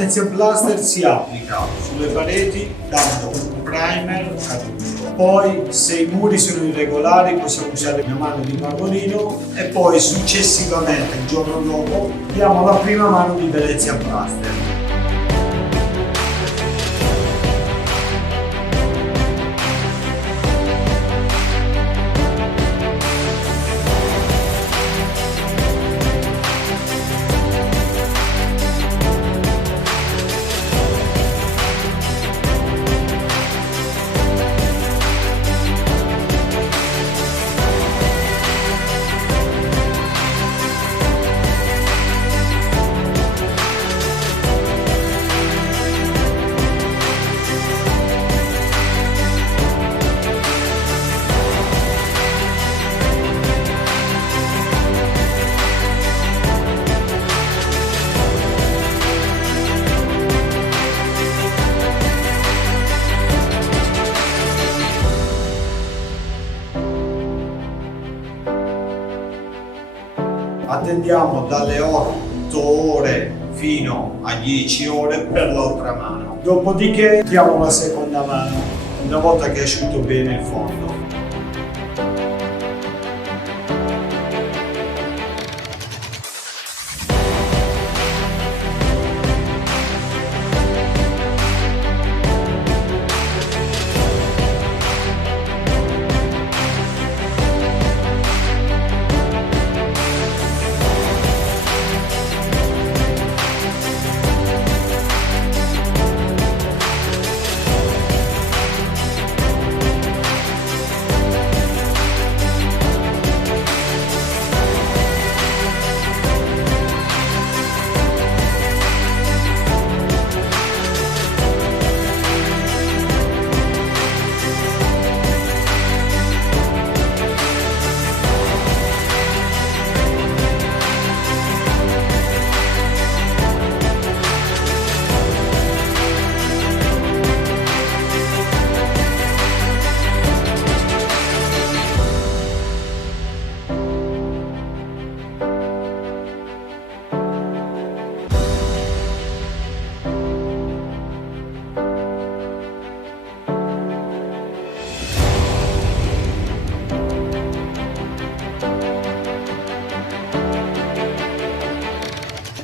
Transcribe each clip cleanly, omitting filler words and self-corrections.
Venezia Blaster si applica sulle pareti dando un primer caduto. Poi se i muri sono irregolari possiamo usare una mano di marmolino e poi successivamente il giorno dopo diamo la prima mano di Venezia Blaster. Attendiamo dalle 8 ore fino a 10 ore per l'altra mano. Dopodiché diamo la seconda mano una volta che è asciutto bene il fondo.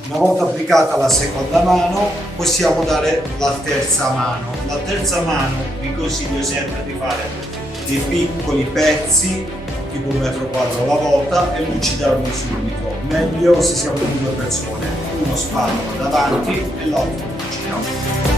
Una volta applicata la seconda mano possiamo dare la terza mano. La terza mano vi consiglio sempre di fare dei piccoli pezzi, tipo 1 metro quadro alla volta, e lucidarli subito. Meglio se siamo 2 persone, uno spalla davanti e l'altro lucida.